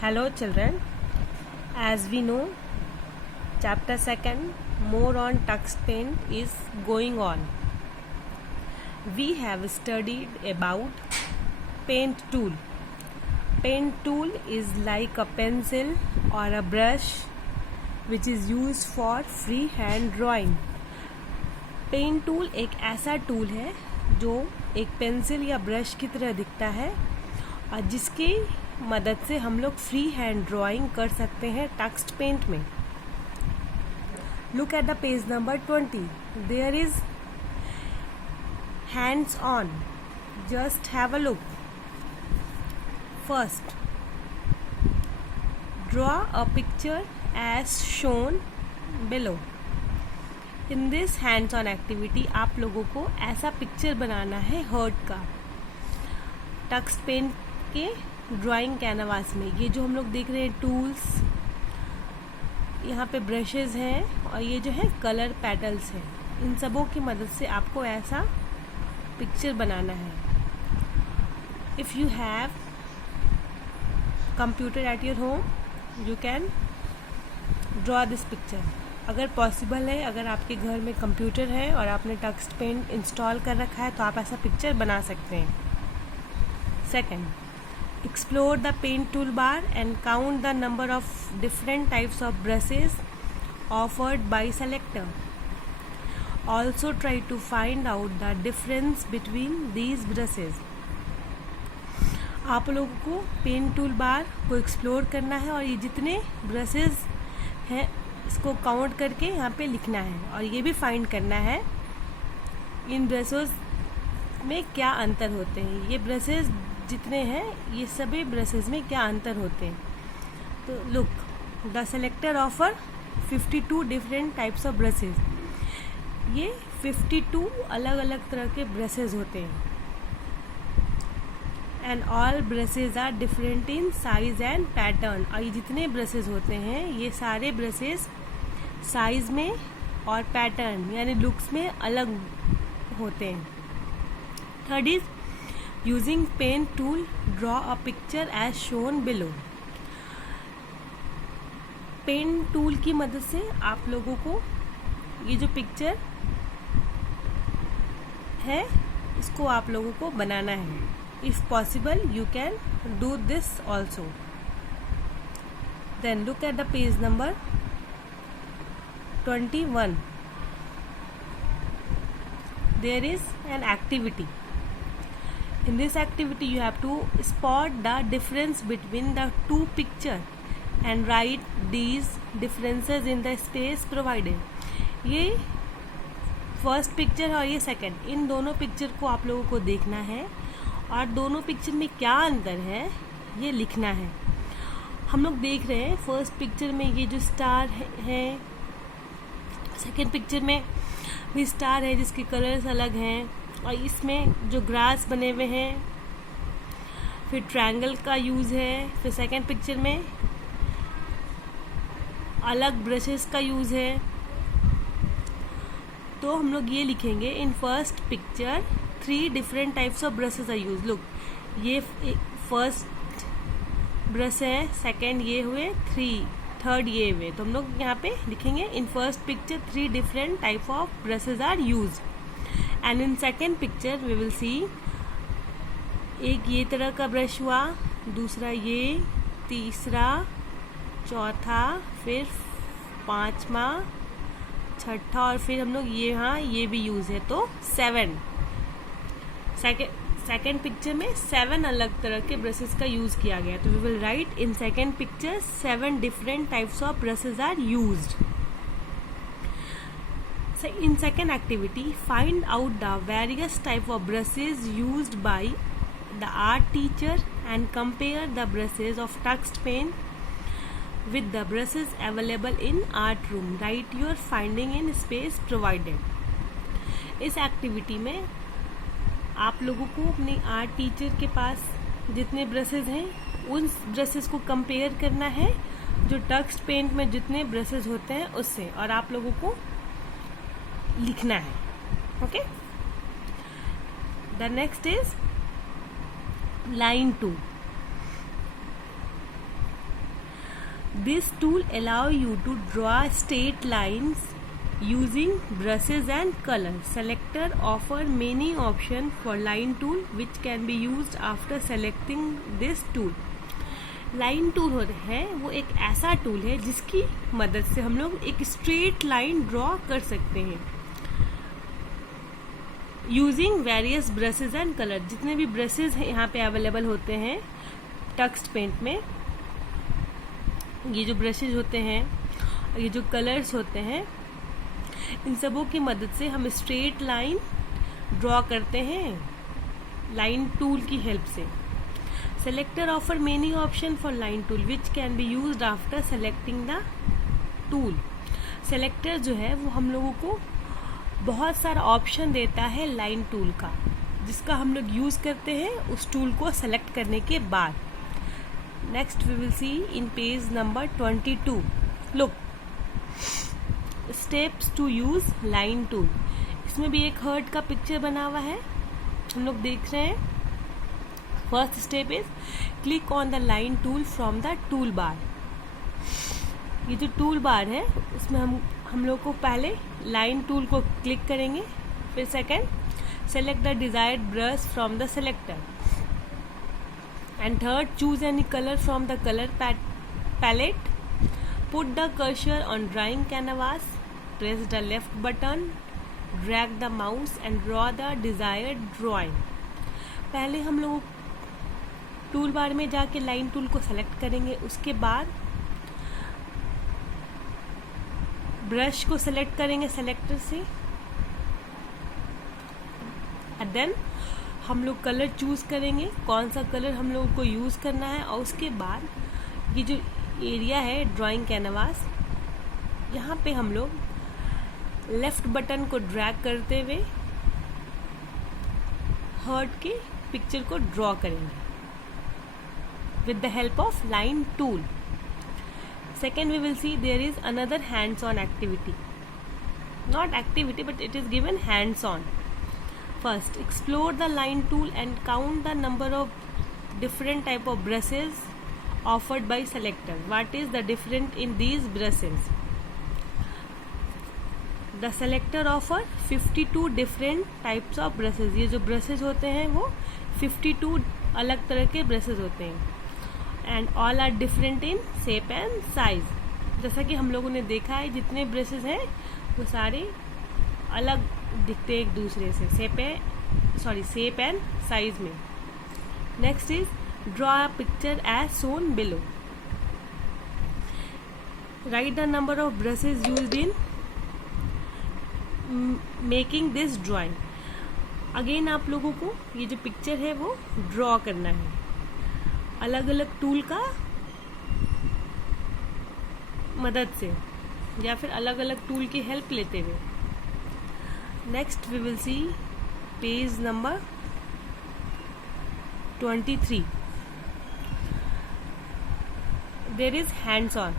Hello children, as we know, chapter 2 more on tux paint is going on. We have studied about paint tool. Paint tool is like a pencil or a brush which is used for freehand drawing. Paint tool एक ऐसा tool है जो एक pencil या brush की तरह दिखता है और जिसकी मदद से हम लोग फ्री हैंड ड्राइंग कर सकते हैं टक्स्ट पेंट में. Look at the page number 20. There is hands on. Just have a look. First, draw a picture as shown below. In this hands on activity आप लोगों को ऐसा पिक्चर बनाना है हर्ट का टक्स्ट पेंट के drawing canvas में. ये जो हम लोग देख रहे हैं टूल्स, यहाँ पे ब्रशेस हैं और ये जो है कलर पैटल्स हैं. इन सबों की मदद से आपको ऐसा पिक्चर बनाना है. If you have computer at your home you can draw this picture. अगर पॉसिबल है, अगर आपके घर में कंप्यूटर है और आपने टक्स्ट पेंट इंस्टॉल कर रखा है तो आप ऐसा पिक्चर बना सकते हैं. Second, explore the paint tool bar and count the number of different types of brushes offered by selector. Also try to find out the difference between these brushes. आप लोगों को पेंट टूल बार को explore करना है और ये जितने brushes हैं इसको काउंट करके यहाँ पे लिखना है और ये भी फाइंड करना है इन ब्रशेस में क्या अंतर होते हैं. ये ब्रशेस जितने हैं ये सभी ब्रशेस में क्या अंतर होते हैं. तो look, the selector offer 52 different types of brushes. ये 52 अलग अलग तरह के ब्रशेस होते हैं. And all brushes are different in size and pattern. और ये जितने ब्रशेज होते हैं ये सारे ब्रशेज साइज में और पैटर्न यानी लुक्स में अलग होते हैं. Third is using paint tool draw a picture as shown below. Paint tool की मदद से आप लोगों को ये जो पिक्चर है इसको आप लोगों को बनाना है. If possible, you can do this also. Then look at the page number 21. There is an activity. In this activity, you have to spot the difference between the two pictures and write these differences in the space provided. ये first picture और ये second, इन दोनों picture को आप लोगों को देखना है और दोनों पिक्चर में क्या अंतर है ये लिखना है. हम लोग देख रहे हैं फर्स्ट पिक्चर में ये जो स्टार है, सेकंड पिक्चर में भी स्टार है जिसके कलर्स अलग हैं और इसमें जो ग्रास बने हुए हैं, फिर ट्रायंगल का यूज़ है, फिर सेकंड पिक्चर में अलग ब्रशेस का यूज़ है. तो हम लोग ये लिखेंगे in first picture 3 different types of brushes are used. Look, ये फर्स्ट ब्रश है, सेकेंड ये हुए, थर्ड ये हुए. तो हम लोग यहाँ पे लिखेंगे in first picture 3 different type of brushes are used. And in second picture we will see एक ये तरह का ब्रश हुआ, दूसरा ये, तीसरा, चौथा, फिर पांचवा, छठा और फिर हम लोग ये यहाँ ये भी यूज़ है. तो 7. सेकेंड पिक्चर में 7 अलग तरह के ब्रशेस का यूज किया गया. तो we will write in second picture 7 different types of brushes are used. In second activity find out the various type of brushes used by the art teacher and compare the brushes of Tux paint with the brushes available in art room. Write your finding in space provided. इस activity में आप लोगों को अपने art teacher के पास जितने brushes हैं उन ब्रशेस को कंपेयर करना है जो टक्स्ट पेंट में जितने ब्रशेस होते हैं उससे, और आप लोगों को लिखना है. Okay. The next is line 2. This tool allow you to draw straight lines using brushes and color. Selector offer many options for line tool which can be used after selecting this tool. Line tool होता है वो एक ऐसा tool है जिसकी मदद से हम लोग एक स्ट्रेट लाइन ड्रॉ कर सकते हैं using various brushes and colour. जितने भी ब्रशेज यहाँ पे अवेलेबल होते हैं टक्स्ट पेंट में, ये जो ब्रशेज होते हैं, ये जो कलर्स होते हैं, इन सबों की मदद से हम स्ट्रेट लाइन ड्रॉ करते हैं लाइन टूल की हेल्प से. Selector offer many option for line tool which can be used after selecting the tool. Selector जो है वो हम लोगों को बहुत सारा ऑप्शन देता है लाइन टूल का, जिसका हम लोग यूज करते हैं उस टूल को सेलेक्ट करने के बाद. Next we will see in page number 22. Look, steps to use line tool. इसमें भी एक हर्ट का पिक्चर बना हुआ है, हम लोग देख रहे हैं. First step is click on the line tool from the tool bar. ये जो टूल बार है इसमें हम लोग को पहले लाइन टूल को क्लिक करेंगे. फिर second select the desired brush from the selector. And third choose any colour from the colour palette. Put the cursor on drawing canvas. Press the left button, drag the mouse and draw the desired drawing. पहले हम लोग tool bar में जाके line tool को select करेंगे. उसके बाद brush को सेलेक्ट करेंगे सेलेक्टर से. एंड देन हम लोग कलर चूज करेंगे, कौन सा कलर हम लोगों को यूज करना है. और उसके बाद ये जो एरिया है ड्राइंग कैनवास, यहाँ पे हम लोग लेफ्ट बटन को ड्रैग करते हुए हर्ट के पिक्चर को ड्रॉ करेंगे with the help of line tool. Second, we will see there is another hands-on activity. Not activity, but it is given hands-on. First, explore the line tool and count the number of different type of brushes offered by selector. What is the difference in these brushes? The selector offer 52 different types of brushes. ये जो brushes होते हैं वो 52 अलग तरह के brushes होते हैं. And all are different in shape and size. जैसा कि हम लोगों ने देखा है जितने ब्रशेज हैं वो सारे अलग दिखते हैं एक दूसरे से शेप एंड साइज में. Next is draw a picture as shown below. Write the number of brushes used in making this drawing. Again आप लोगों को ये जो पिक्चर है वो ड्रॉ करना है अलग अलग टूल का मदद से या फिर अलग अलग टूल की हेल्प लेते हुए. Next we will see page number 23. There is hands on.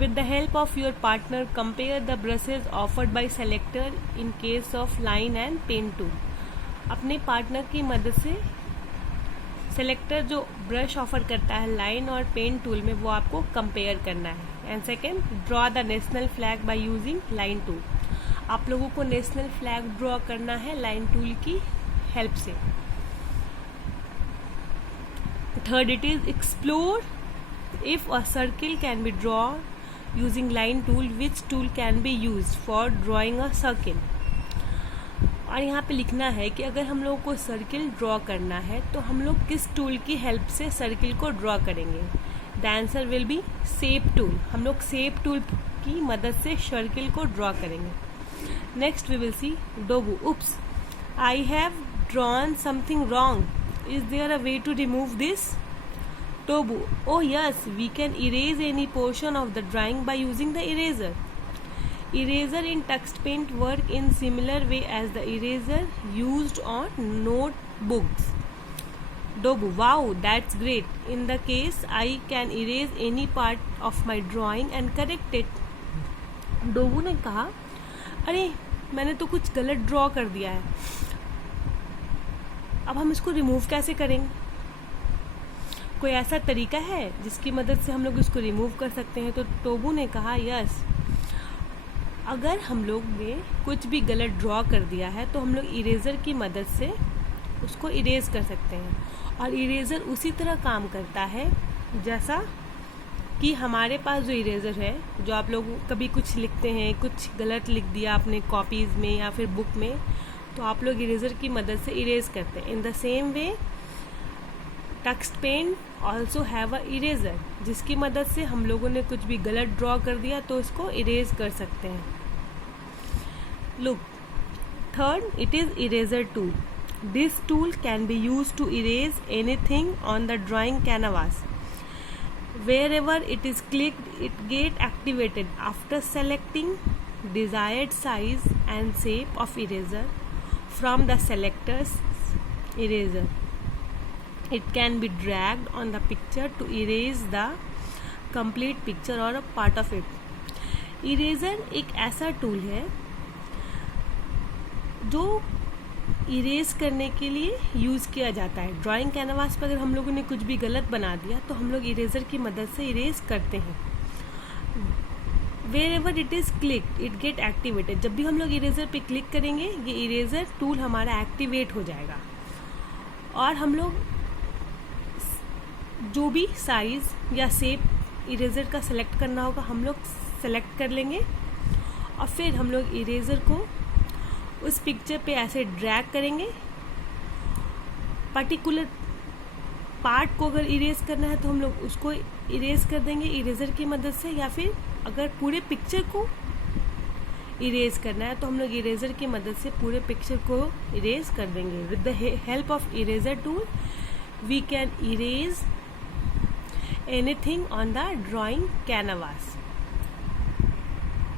With the help of your partner, compare the brushes offered by selector in case of line and pen tool. अपने partner की मदद से selector जो brush offer करता है line और pen tool में वो आपको कंपेयर करना है. And second, draw the national flag by using line tool. आप लोगों को नेशनल फ्लैग ड्रॉ करना है लाइन टूल की हेल्प से. Third, it is explore if a circle can be draw using line tool, which tool can be used for drawing a circle. और यहाँ पे लिखना है कि अगर हम लोगों को सर्किल ड्रॉ करना है तो हम लोग किस टूल की हेल्प से सर्किल को ड्रॉ करेंगे. The answer will be shape tool. हम लोग शेप टूल की मदद से सर्किल को ड्रॉ करेंगे. Next we will see Tobu. Oops, I have drawn something wrong. Is there a way to remove this? Tobu, oh yes, we can erase any portion of the drawing by using the eraser. Eraser in TuxPaint work in similar way as the eraser used on notebooks. Dobu, wow, that's great. In the case, I can erase any part of my drawing and correct it. Dobu ने कहा, अरे मैंने तो कुछ गलत draw कर दिया है, अब हम इसको रिमूव कैसे करेंगे? कोई ऐसा तरीका है जिसकी मदद से हम लोग इसको रिमूव कर सकते हैं? तो टोबू ने कहा यस, अगर हम लोग ने कुछ भी गलत ड्रॉ कर दिया है तो हम लोग इरेज़र की मदद से उसको इरेज कर सकते हैं। और इरेज़र उसी तरह काम करता है जैसा कि हमारे पास जो इरेज़र है, जो आप लोग कभी कुछ लिखते हैं, कुछ गलत लिख दिया अपने कॉपीज़ में या फिर बुक में, तो आप लोग इरेज़र की मदद से इरेज करते हैं। In the same way text pen also have a eraser, जिसकी मदद से हम लोगों ने कुछ भी गलत ड्रॉ कर दिया तो उसको इरेज कर सकते हैं। Look, third, it is eraser tool. This tool can be used to erase anything on the drawing canvas. Wherever it is clicked, it gets activated after selecting desired size and shape of eraser from the selector's eraser. It can be dragged on the picture to erase the complete picture or a part of it. Eraser एक ऐसा tool है जो erase करने के लिए use किया जाता है। ड्राइंग कैनवास पर अगर हम लोगों ने कुछ भी गलत बना दिया तो हम लोग इरेज़र की मदद से इरेज करते हैं। Wherever it is click it get activated, जब भी हम लोग इरेज़र पे क्लिक करेंगे ये इरेज़र टूल हमारा एक्टिवेट हो जाएगा और हम लोग जो भी साइज़ या शेप इरेज़र का सेलेक्ट करना होगा हम लोग सेलेक्ट कर लेंगे और फिर हम लोग इरेज़र को उस पिक्चर पे ऐसे ड्रैग करेंगे। पर्टिकुलर पार्ट को अगर इरेज करना है तो हम लोग उसको इरेज कर देंगे इरेज़र की मदद से, या फिर अगर पूरे पिक्चर को इरेज करना है तो हम लोग इरेज़र की मदद से पूरे पिक्चर को इरेज कर देंगे। With the help of eraser tool we can erase anything on the drawing canvas.